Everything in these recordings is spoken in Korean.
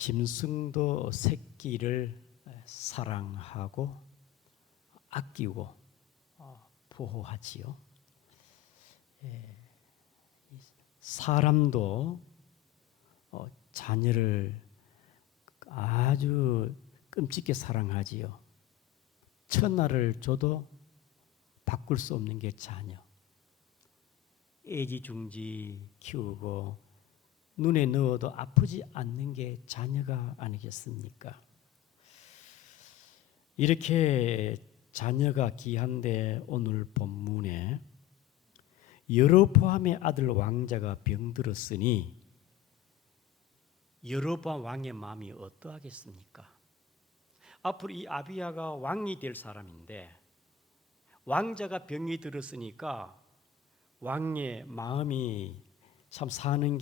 짐승도 새끼를 사랑하고 아끼고 보호하지요. 사람도 자녀를 아주 끔찍게 사랑하지요. 천하를 줘도 바꿀 수 없는 게 자녀. 애지중지 키우고 눈에 넣어도 아프지 않는 게 자녀가 아니겠습니까? 이렇게 자녀가 귀한데 오늘 본문에 여로보암의 아들 왕자가 병들었으니 여로보암 왕의 마음이 어떠하겠습니까? 앞으로 이 아비야가 왕이 될 사람인데 왕자가 병이 들었으니까 왕의 마음이 참 사는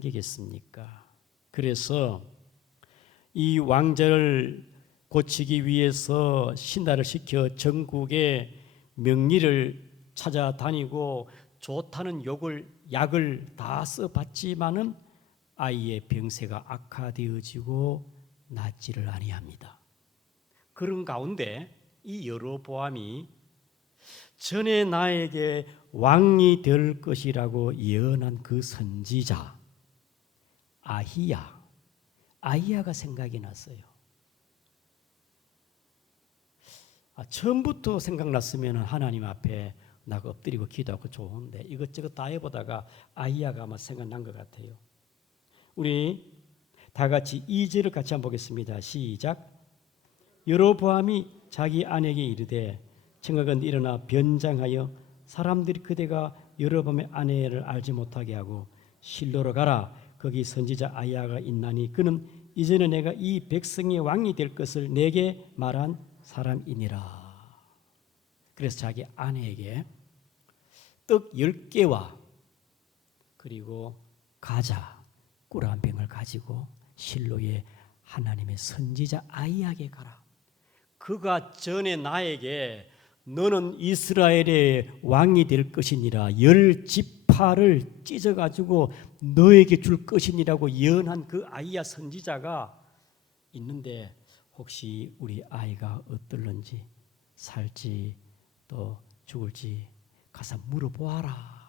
게겠습니까? 그래서 이 왕자를 고치기 위해서 신하를 시켜 전국의 명리를 찾아다니고 좋다는 약을 다 써봤지만은 아이의 병세가 악화되어지고 낫지를 아니합니다. 그런 가운데 이 여로보암이 전에 나에게 왕이 될 것이라고 예언한 그 선지자 아히야가 생각이 났어요. 처음부터 생각났으면 하나님 앞에 나가 엎드리고 기도하고 좋은데 이것저것 다 해보다가 아히야가 아마 생각난 것 같아요. 우리 다 같이 2절을 같이 한번 보겠습니다. 시작. 여로보암이 자기 아내에게 이르되 청각은 일어나 변장하여 사람들이 그대가 여로보암의 아내를 알지 못하게 하고 실로로 가라. 거기 선지자 아히야가 있나니 그는 이전에 내가 이 백성의 왕이 될 것을 내게 말한 사람이니라. 그래서 자기 아내에게 떡 10개와 그리고 과자 꿀 한 병을 가지고 실로의 하나님의 선지자 아히야에게 가라. 그가 전에 나에게 너는 이스라엘의 왕이 될 것이니라 10지파를 찢어가지고 너에게 줄 것이니라고 예언한 그 아히야 선지자가 있는데 혹시 우리 아이가 어떨런지 살지 또 죽을지 가서 물어보아라.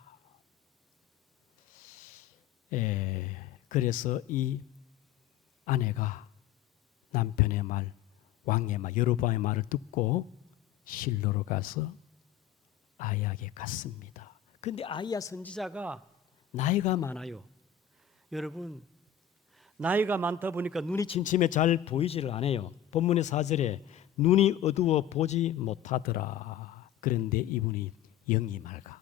그래서 이 아내가 남편의 말, 왕의 말, 여로보암의 말을 듣고 실로로 가서 아히야에게 갔습니다. 그런데 아히야 선지자가 나이가 많아요. 여러분, 나이가 많다 보니까 눈이 침침해 잘 보이지를 않아요. 본문의 4절에 눈이 어두워 보지 못하더라. 그런데 이분이 영이 맑아.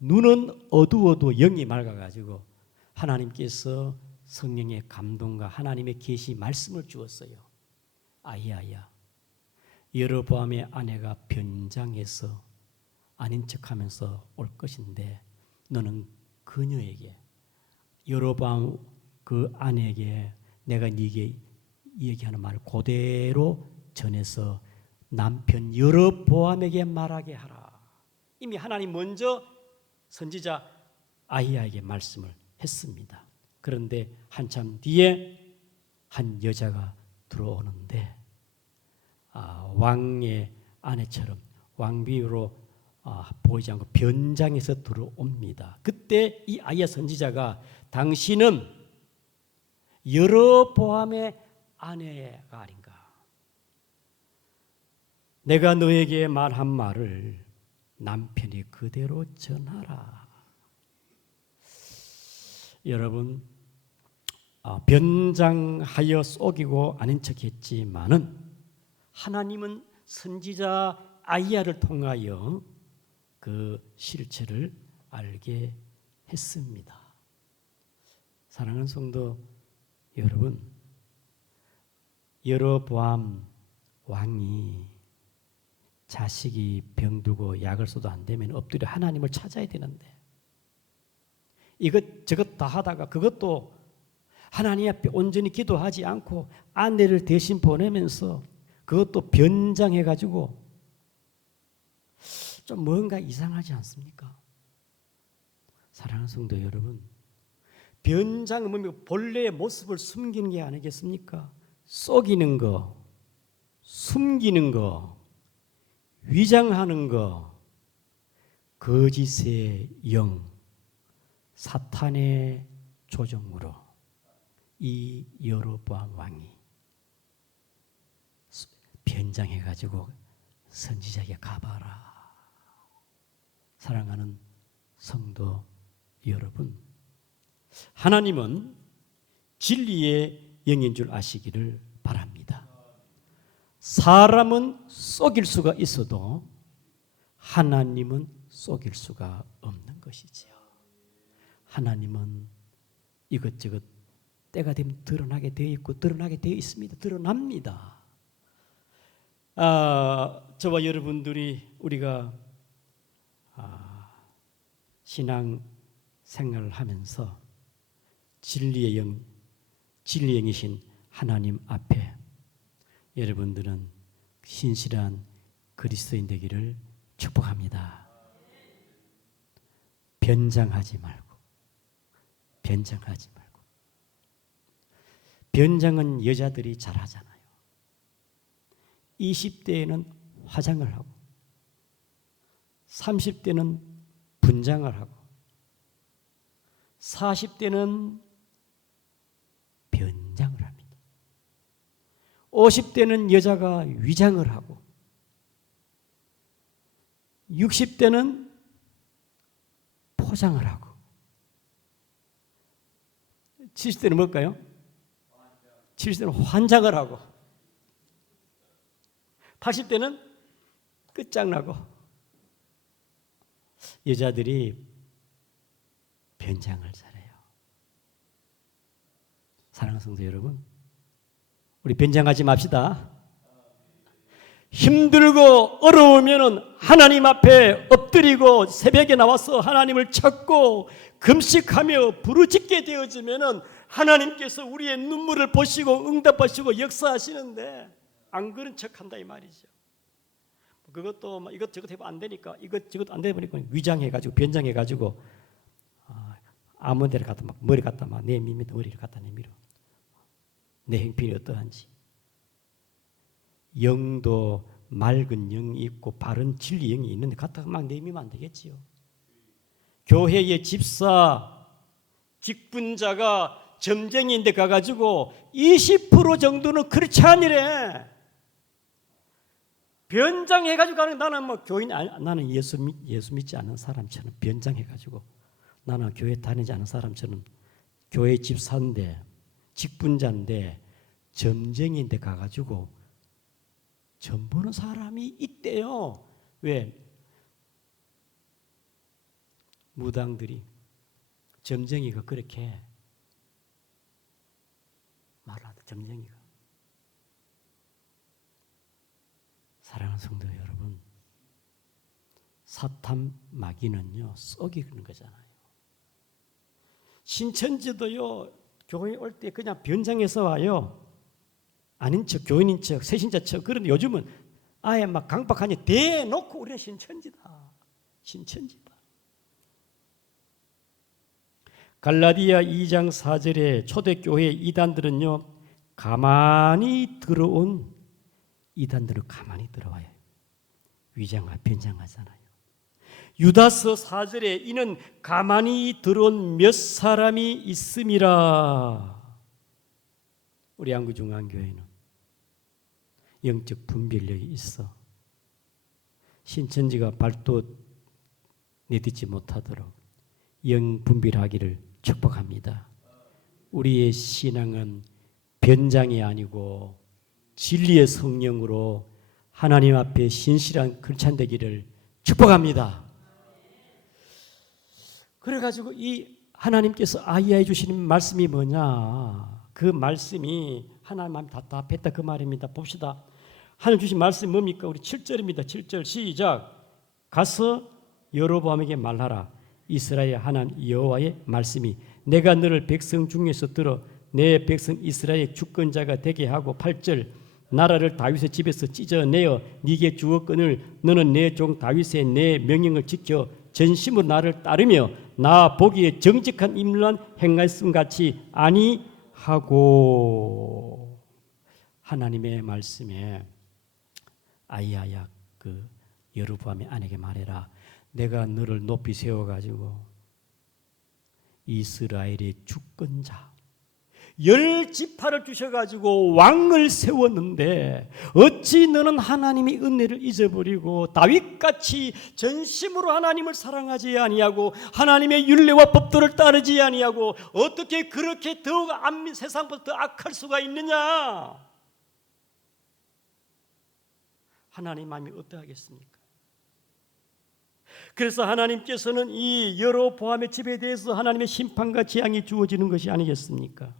눈은 어두워도 영이 맑아가지고 하나님께서 성령의 감동과 하나님의 계시 말씀을 주었어요. 아히야야, 여로보암의 아내가 변장해서 아닌 척하면서 올 것인데 너는 그녀에게 여로보암 그 아내에게 내가 네게 얘기하는 말을 그대로 전해서 남편 여로보암에게 말하게 하라. 이미 하나님 먼저 선지자 아히야에게 말씀을 했습니다. 그런데 한참 뒤에 한 여자가 들어오는데 왕의 아내처럼 왕비로 보이지 않고 변장해서 들어옵니다. 그때 이 아히야 선지자가 당신은 여로보암의 아내가 아닌가? 내가 너에게 말한 말을 남편이 그대로 전하라. 여러분, 변장하여 속이고 아닌 척했지만은 하나님은 선지자 아히야를 통하여 그 실체를 알게 했습니다. 사랑하는 성도 여러분, 여로보암 왕이 자식이 병들고 약을 써도 안 되면 엎드려 하나님을 찾아야 되는데 이것저것 다 하다가 그것도 하나님 앞에 온전히 기도하지 않고 아내를 대신 보내면서 그것도 변장해가지고 좀 뭔가 이상하지 않습니까? 사랑하는 성도 여러분, 변장은 뭡니까? 본래의 모습을 숨기는 게 아니겠습니까? 속이는 거, 숨기는 거, 위장하는 거, 거짓의 영, 사탄의 조종으로 이 여로보암 왕이 변장해가지고 선지자에게 가봐라. 사랑하는 성도 여러분, 하나님은 진리의 영인 줄 아시기를 바랍니다. 사람은 속일 수가 있어도 하나님은 속일 수가 없는 것이지요. 하나님은 이것저것 때가 되면 드러나게 되어 있고 드러나게 되어 있습니다. 드러납니다. 저와 여러분들이 우리가 신앙 생활을 하면서 진리의 영이신 하나님 앞에 여러분들은 신실한 그리스도인 되기를 축복합니다. 변장하지 말고. 변장은 여자들이 잘 하잖아요. 20대에는 화장을 하고 30대는 분장을 하고 40대는 변장을 합니다. 50대는 여자가 위장을 하고 60대는 포장을 하고 70대는 뭘까요? 70대는 환장을 하고 80대는 끝장나고 여자들이 변장을 잘해요. 사랑하는 성도 여러분, 우리 변장하지 맙시다. 힘들고 어려우면 하나님 앞에 엎드리고 새벽에 나와서 하나님을 찾고 금식하며 부르짖게 되어지면 하나님께서 우리의 눈물을 보시고 응답하시고 역사하시는데 안 그런 척한다 이 말이죠. 그것도 이것저것 해도 안 되니까 이것저것 안 되다 보니까 위장해가지고 변장해가지고 아무 데를 갖다 막 머리 갖다 막 내밉니다. 머리를 갖다 내밀어. 내 행편이 어떠한지. 영도 맑은 영이 있고 바른 진리 영이 있는데 갖다 막 내밀면 안 되겠지요. 교회의 집사, 직분자가 점쟁이인데 가가지고 20% 정도는 그렇지 않으래. 변장해가지고 가는 나는 뭐 교인 나는 예수 믿지 않는 사람처럼 변장해가지고 나는 교회 다니지 않는 사람처럼 교회 집사인데 직분자인데 점쟁이인데 가가지고 점 보는 사람이 있대요. 왜? 무당들이 점쟁이가 그렇게 말하다. 점쟁이가. 사랑하는 성도 여러분, 사탄 마귀는요 썩이는 거잖아요. 신천지도요 교회 올 때 그냥 변장해서 와요. 아닌 척, 교인인 척, 새신자 척. 그런데 요즘은 아예 막 강박하니 대놓고 우리가 신천지다. 갈라디아 2장 4절에 초대교회 이단들은요 가만히 들어온 이단들은 가만히 들어와요. 위장하 변장하잖아요. 유다서 4절에 이는 가만히 들어온 몇 사람이 있음이라. 우리 안구중앙교회는 영적 분별력이 있어. 신천지가 발도 내딛지 못하도록 영 분별하기를 축복합니다. 우리의 신앙은 변장이 아니고 진리의 성령으로 하나님 앞에 신실한 크리스찬 되기를 축복합니다. 그래가지고 이 하나님께서 아이야에 주시는 말씀이 뭐냐? 그 말씀이 하나님 앞에 답답했다 그 말입니다. 봅시다. 하나님 주신 말씀이 뭡니까? 우리 7절입니다. 7절 시작. 가서 여로보암에게 말하라. 이스라엘 하나님 여호와의 말씀이 내가 너를 백성 중에서 들어 내 백성 이스라엘 주권자가 되게 하고 8절 나라를 다윗의 집에서 찢어내어 네게 주었거늘 너는 내 종 다윗의 내 명령을 지켜 전심으로 나를 따르며 나 보기에 정직한 인물만 행하였음 같이 아니하고. 하나님의 말씀에 아이야야 그 여로보암의 아내에게 말해라. 내가 너를 높이 세워가지고 이스라엘의 주권자 10지파를 주셔가지고 왕을 세웠는데 어찌 너는 하나님의 은혜를 잊어버리고 다윗같이 전심으로 하나님을 사랑하지 아니하고 하나님의 율례와 법도를 따르지 아니하고 어떻게 그렇게 더욱 세상보다 더 악할 수가 있느냐. 하나님 마음이 어떠하겠습니까? 그래서 하나님께서는 이 여로보암의 집에 대해서 하나님의 심판과 재앙이 주어지는 것이 아니겠습니까?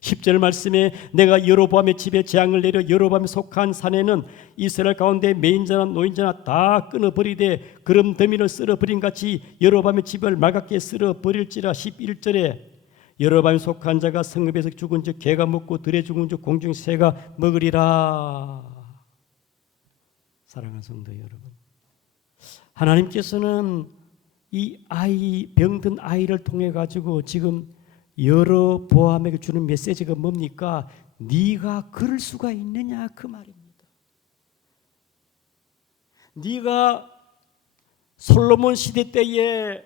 10절 말씀에 내가 여로보암의 집에 재앙을 내려 여로보암에 속한 산에는 이스라엘 가운데 매인자나 노인자나 다 끊어버리되 그름 더미를 쓸어버린 같이 여로보암의 집을 말갛게 쓸어버릴지라. 11절에 여로보암에 속한 자가 성읍에서 죽은 즉 개가 먹고 들에 죽은 즉 공중 새가 먹으리라. 사랑하는 성도 여러분, 하나님께서는 이 아이 병든 아이를 통해 가지고 지금 여로보암에게 주는 메시지가 뭡니까? 네가 그럴 수가 있느냐 그 말입니다. 네가 솔로몬 시대 때에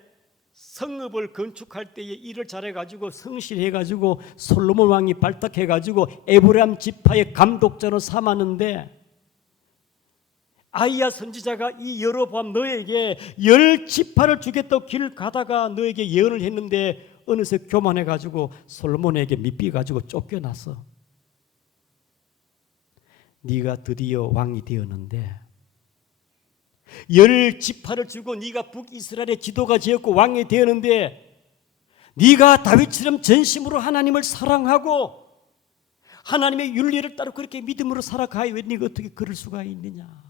성읍을 건축할 때에 일을 잘해가지고 성실해가지고 솔로몬 왕이 발탁해가지고 에브라임 지파의 감독자로 삼았는데 아이야 선지자가 이 여로보암 너에게 10지파를 주겠다고 길 가다가 너에게 예언을 했는데 어느새 교만해가지고 솔로몬에게 밑비가지고 쫓겨났어. 네가 드디어 왕이 되었는데 10지파를 주고 네가 북이스라엘의 지도가 되었고 왕이 되었는데 네가 다윗처럼 전심으로 하나님을 사랑하고 하나님의 윤리를 따르고 그렇게 믿음으로 살아가야 왜 네가 어떻게 그럴 수가 있느냐.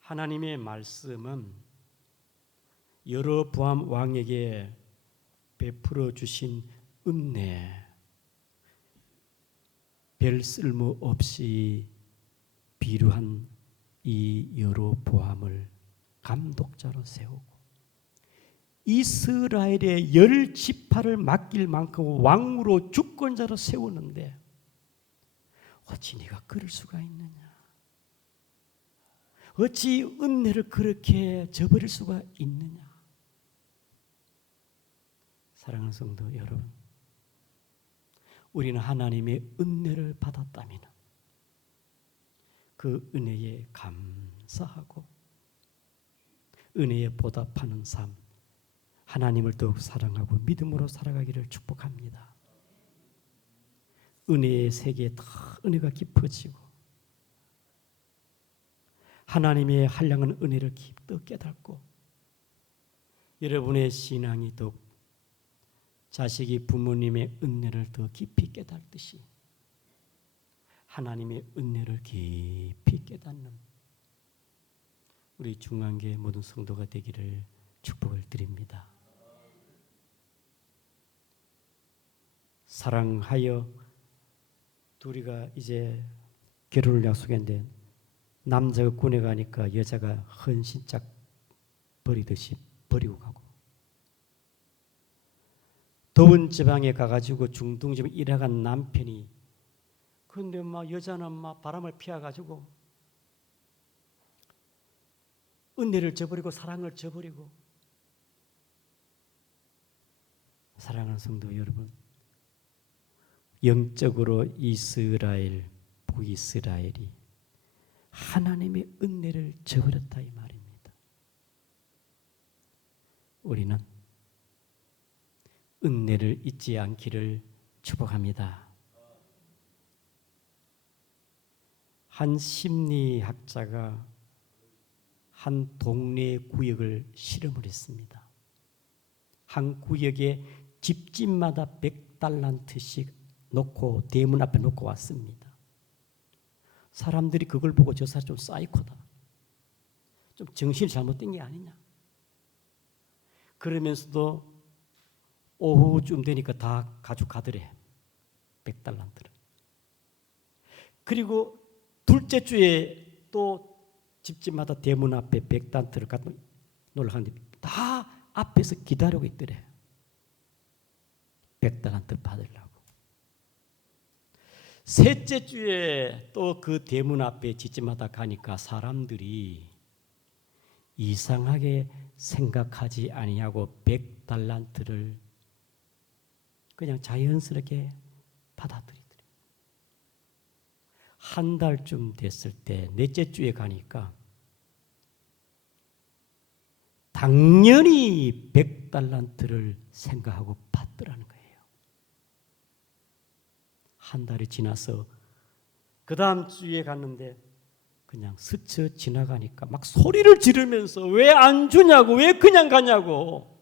하나님의 말씀은 여로보암 왕에게 베풀어 주신 은혜, 별 쓸모 없이 비루한 이 여로보암을 감독자로 세우고 이스라엘의 10지파를 맡길 만큼 왕으로 주권자로 세우는데 어찌 네가 그럴 수가 있느냐. 어찌 은혜를 그렇게 저버릴 수가 있느냐. 사랑하는 성도 여러분, 우리는 하나님의 은혜를 받았다면 그 은혜에 감사하고 은혜에 보답하는 삶, 하나님을 더욱 사랑하고 믿음으로 살아가기를 축복합니다. 은혜의 세계에 더 은혜가 깊어지고 하나님의 한량한 은혜를 더 깨닫고 여러분의 신앙이 더욱 자식이 부모님의 은혜를 더 깊이 깨닫듯이 하나님의 은혜를 깊이 깨닫는 우리 중앙교회 모든 성도가 되기를 축복을 드립니다. 사랑하여 둘이가 이제 결혼을 약속했는데 남자가 군에 가니까 여자가 헌신짝 버리듯이 버리고 가고 더운 지방에 가가지고 중동집에 일해간 남편이 그런데 막 여자는 막 바람을 피해가지고 은혜를 저버리고 사랑을 저버리고. 사랑하는 성도 여러분, 영적으로 이스라엘, 북이스라엘이 하나님의 은혜를 저버렸다 이 말입니다. 우리는 은혜를 잊지 않기를 축복합니다. 한 심리학자가 한 동네 구역을 실험을 했습니다. 한 구역에 집집마다 100달란트씩 놓고 대문 앞에 놓고 왔습니다. 사람들이 그걸 보고 저 사람 좀 사이코다, 좀 정신이 잘못된 게 아니냐. 그러면서도 오후쯤 되니까 다 가져가더래, 100달란트를. 그리고 둘째 주에 또 집집마다 대문 앞에 백단트를 갖다 놀라는데 다 앞에서 기다리고 있더래. 100달란트 받으려고. 셋째 주에 또 그 대문 앞에 집집마다 가니까 사람들이 이상하게 생각하지 아니하고 100달란트를 그냥 자연스럽게 받아들이더래. 한 달쯤 됐을 때 넷째 주에 가니까 당연히 100달란트를 생각하고 받더라는 거예요. 한 달이 지나서 그 다음 주에 갔는데 그냥 스쳐 지나가니까 막 소리를 지르면서 왜 안 주냐고, 왜 그냥 가냐고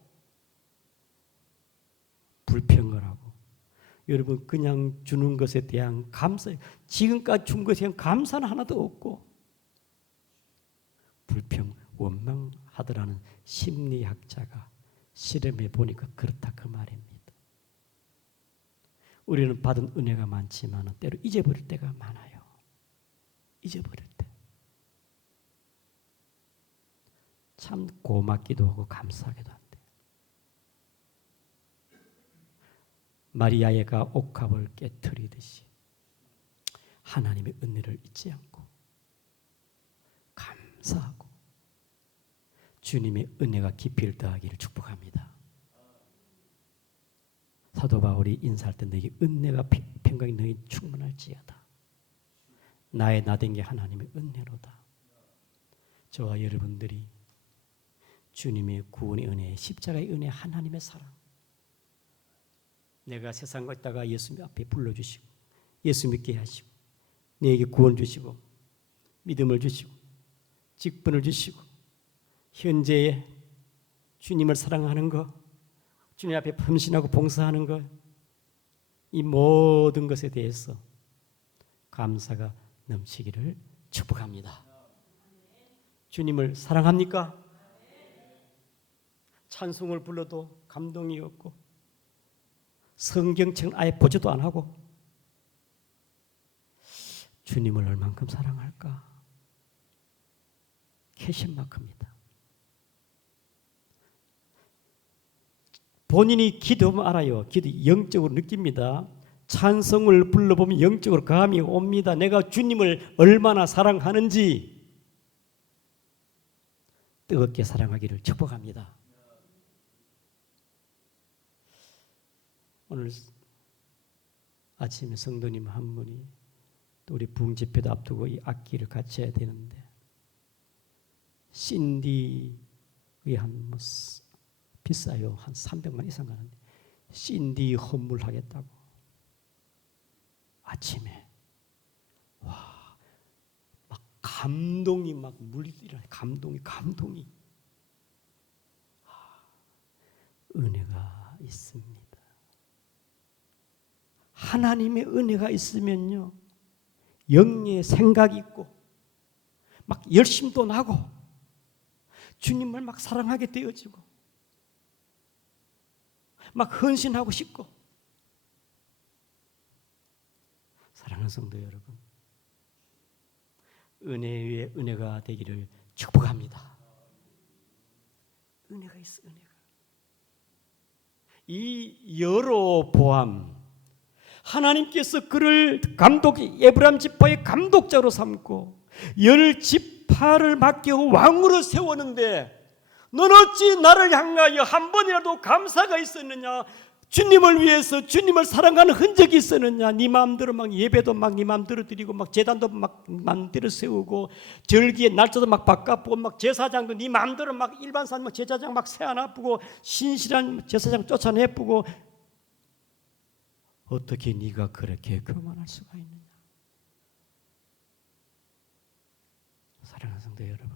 불평을 하고. 여러분, 그냥 주는 것에 대한 감사, 지금까지 준 것에 대한 감사는 하나도 없고 불평, 원망하더라는 심리학자가 실험해 보니까 그렇다 그 말입니다. 우리는 받은 은혜가 많지만 때로 잊어버릴 때가 많아요. 잊어버릴 때. 참 고맙기도 하고 감사하기도 한데. 마리아가 옥합을 깨트리듯이 하나님의 은혜를 잊지 않고 감사하고 주님의 은혜가 깊이를 더하기를 축복합니다. 사도 바울이 인사할 때 너에게 은혜가 평강이 너희 충만할지어다. 나의 나된 게 하나님의 은혜로다. 저와 여러분들이 주님의 구원의 은혜, 십자가의 은혜, 하나님의 사랑, 내가 세상과 있다가 예수님 앞에 불러주시고 예수 믿게 하시고 내게 구원 주시고 믿음을 주시고 직분을 주시고 현재의 주님을 사랑하는 것, 주님 앞에 헌신하고 봉사하는 것, 이 모든 것에 대해서 감사가 넘치기를 축복합니다. 주님을 사랑합니까? 찬송을 불러도 감동이 없고 성경책은 아예 보지도 안 하고 주님을 얼만큼 사랑할까? 캐션 마크입니다. 본인이 기도하면 알아요. 기도 영적으로 느낍니다. 찬송을 불러보면 영적으로 감이 옵니다. 내가 주님을 얼마나 사랑하는지 뜨겁게 사랑하기를 축복합니다. 오늘 아침에 성도님 한 분이 또 우리 부흥 집회도 앞두고 이 악기를 같이 해야 되는데 신디의 한 비싸요. 한 300만 이상 가는데 신디 헌물하겠다고 아침에 와, 막 감동이 막 물리더라. 감동이 은혜가 있습니다. 하나님의 은혜가 있으면요 영리의 생각이 있고 막 열심도 나고 주님을 막 사랑하게 되어지고 막 헌신하고 싶고. 사랑하는 성도 여러분, 은혜 위에 은혜가 되기를 축복합니다. 은혜가 있어. 은혜가. 이 여로보암, 하나님께서 그를 에브라임 지파의 감독자로 삼고 10지파를 맡기고 왕으로 세웠는데 넌 어찌 나를 향하여 한 번이라도 감사가 있었느냐? 주님을 위해서 주님을 사랑하는 흔적이 있었느냐? 네 마음대로 막 예배도 막 네 마음대로 드리고 막 제단도 막 마음대로 세우고 절기의 날짜도 막 바꿔보고 막 제사장도 네 마음대로 막 일반 사람 막 제사장 막 세워놔보고 신실한 제사장 쫓아내보고 어떻게 네가 그렇게 교만할 수가 있느냐? 사랑하는 성도 여러분,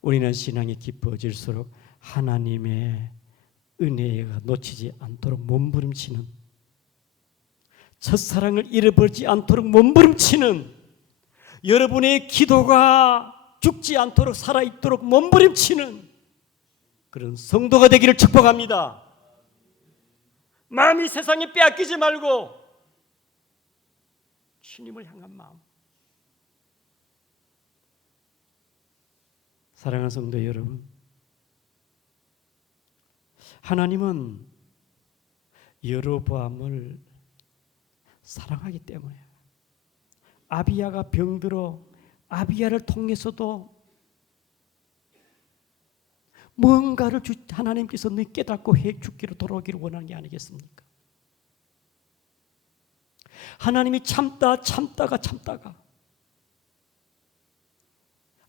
우리는 신앙이 깊어질수록 하나님의 은혜가 놓치지 않도록 몸부림치는, 첫사랑을 잃어버리지 않도록 몸부림치는, 여러분의 기도가 죽지 않도록 살아있도록 몸부림치는 그런 성도가 되기를 축복합니다. 마음이 세상에 빼앗기지 말고 주님을 향한 마음, 사랑하는 성도 여러분, 하나님은 여로보암을 사랑하기 때문에 아비야가 병들어 아비야를 통해서도 뭔가를 하나님께서 너 깨닫고 죽기로 돌아오기를 원하는 게 아니겠습니까? 하나님이 참다가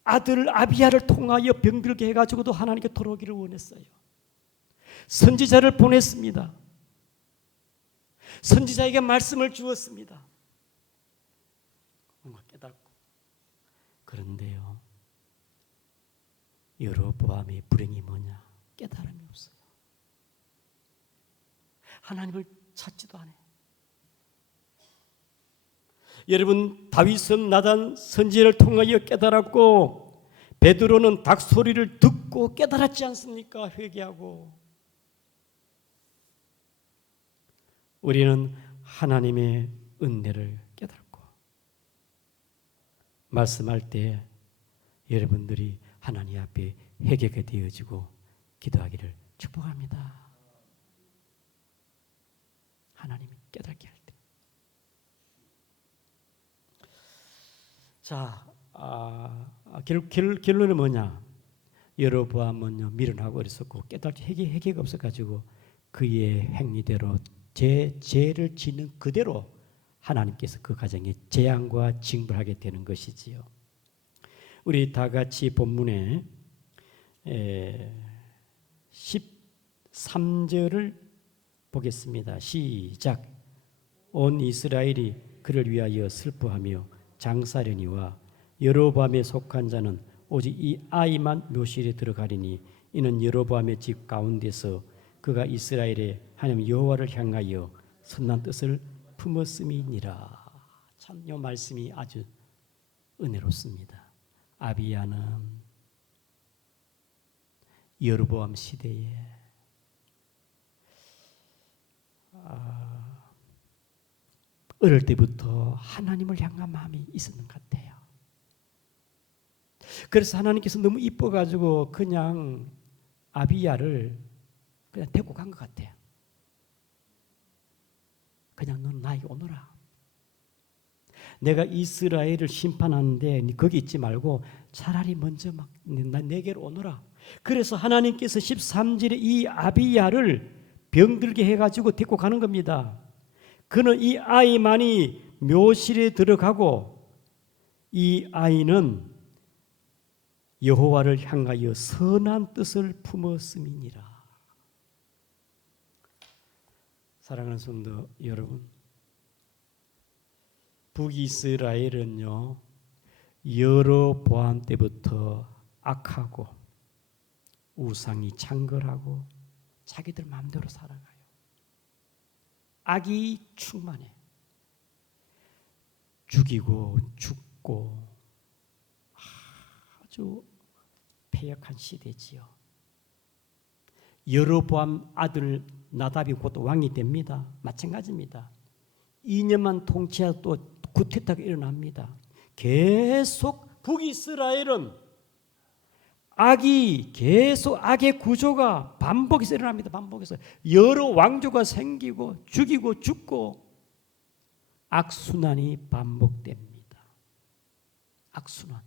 아들 아비야를 통하여 병들게 해가지고도 하나님께 돌아오기를 원했어요. 선지자를 보냈습니다. 선지자에게 말씀을 주었습니다. 뭔가 깨닫고. 그런데요, 여로보암의 불행이 뭐냐? 깨달음이 없어요. 하나님을 찾지도 않아요. 여러분, 다윗은 나단 선지자를 통하여 깨달았고 베드로는 닭 소리를 듣고 깨달았지 않습니까? 회개하고. 우리는 하나님의 은혜를 깨닫고 말씀할 때 여러분들이 하나님 앞에 회개가 되어지고 기도하기를 축복합니다. 하나님이 깨닫게 할 때. 자, 결론은 뭐냐? 여로보암은요 미련하고 어리석고 깨닫지 회개가 없어가지고 그의 행위대로 죄를 짓는 그대로 하나님께서 그 가정에 재앙과 징벌하게 되는 것이지요. 우리 다 같이 본문에 13절을 보겠습니다. 시작. 온 이스라엘이 그를 위하여 슬퍼하며 장사려니와 여로보암에 속한 자는 오직 이 아이만 묘실에 들어가리니 이는 여로보암의 집 가운데서 그가 이스라엘의 하나님 여호와를 향하여 선한 뜻을 품었음이니라. 참 이 말씀이 아주 은혜롭습니다. 아비야는 여로보암 시대에 어릴 때부터 하나님을 향한 마음이 있었는 것 같아요. 그래서 하나님께서 너무 이뻐가지고 그냥 아비야를 그냥 데리고 간 것 같아요. 그냥 넌 나에게 오너라. 내가 이스라엘을 심판하는데 거기 있지 말고 차라리 먼저 내게로 오너라. 그래서 하나님께서 13절에 이 아비야를 병들게 해가지고 데리고 가는 겁니다. 그는 이 아이만이 묘실에 들어가고 이 아이는 여호와를 향하여 선한 뜻을 품었음이니라. 사랑하는 성도 여러분, 북이스라엘은요 여로보암 때부터 악하고 우상이 창궐하고 자기들 마음대로 살아가요. 악이 충만해. 죽이고 죽고 아주 패역한 시대지요. 여로보암 아들 나답이 곧 왕이 됩니다. 마찬가지입니다. 2년만 통치하다 또 구태타가 일어납니다. 계속 북이스라엘은 악의 구조가 반복해서 일어납니다. 반복해서 여러 왕조가 생기고 죽이고 죽고 악순환이 반복됩니다. 악순환.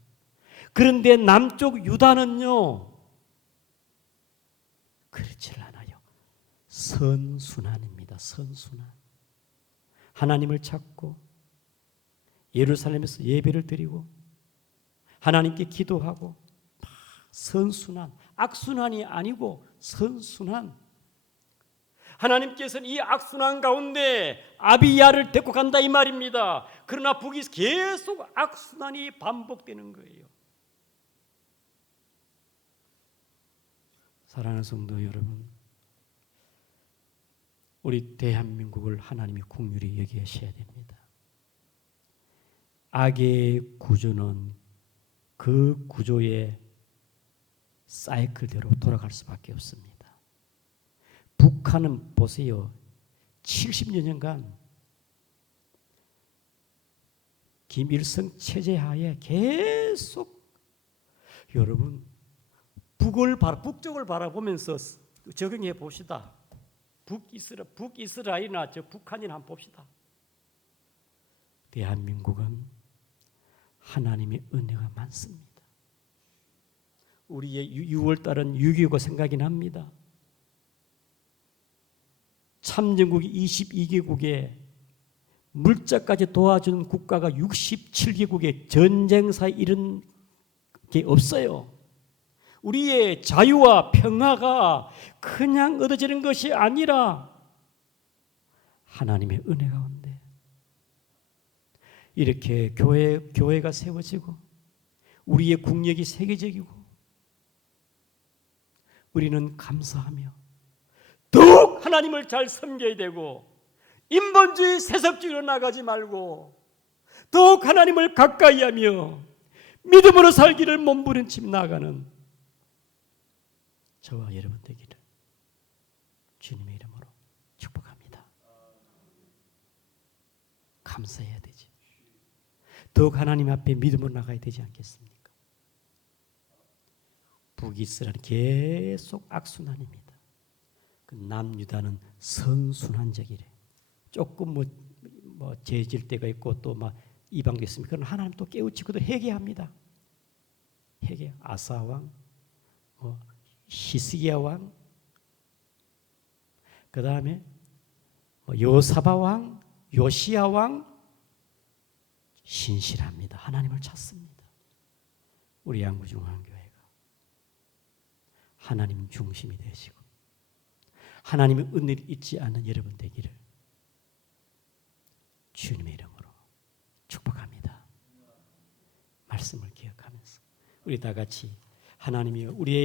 그런데 남쪽 유다는요 그렇지 않아요. 선순환입니다. 선순환. 하나님을 찾고 예루살렘에서 예배를 드리고 하나님께 기도하고 선순환, 악순환이 아니고 선순환. 하나님께서는 이 악순환 가운데 아비야를 데리고 간다 이 말입니다. 그러나 북이 계속 악순환이 반복되는 거예요. 사랑하는 성도 여러분, 우리 대한민국을 하나님이 긍휼히 여기셔야 됩니다. 악의 구조는 그 구조의 사이클대로 돌아갈 수밖에 없습니다. 북한은 보세요. 70여 년간 김일성 체제 하에 계속 여러분 북쪽을 바라보면서 적용해 봅시다. 북이스라엘이나 저 북한이나 한번 봅시다. 대한민국은 하나님의 은혜가 많습니다. 우리의 6월달은 6.25가 생각이 납니다. 참전국이 22개국에 물자까지 도와주는 국가가 67개국에 전쟁사에 이런 게 없어요. 우리의 자유와 평화가 그냥 얻어지는 것이 아니라 하나님의 은혜 가운데 이렇게 교회가 세워지고 우리의 국력이 세계적이고 우리는 감사하며 더욱 하나님을 잘 섬겨야 되고 인본주의 세속주의로 나가지 말고 더욱 하나님을 가까이 하며 믿음으로 살기를 몸부림치며 나아가는 저와 여러분 되기를 주님의 이름으로 축복합니다. 감사해야 되지. 더욱 하나님 앞에 믿음으로 나가야 되지 않겠습니까? 북이스라엘은 계속 악순환입니다. 그 남유다는 선순환적이래. 조금 뭐 죄질 때가 있고 또 막 이방도 있습니다. 그러나 하나님 또 깨우치고도 회개합니다. 회개. 아사 왕, 히스기야 왕, 그 다음에 요사바 왕, 요시야 왕 신실합니다. 하나님을 찾습니다. 우리 양구중앙교회가 하나님 중심이 되시고 하나님의 은혜를 잊지 않는 여러분 되기를 주님의 이름으로 축복합니다. 말씀을 기억하면서 우리 다 같이 하나님이여 우리의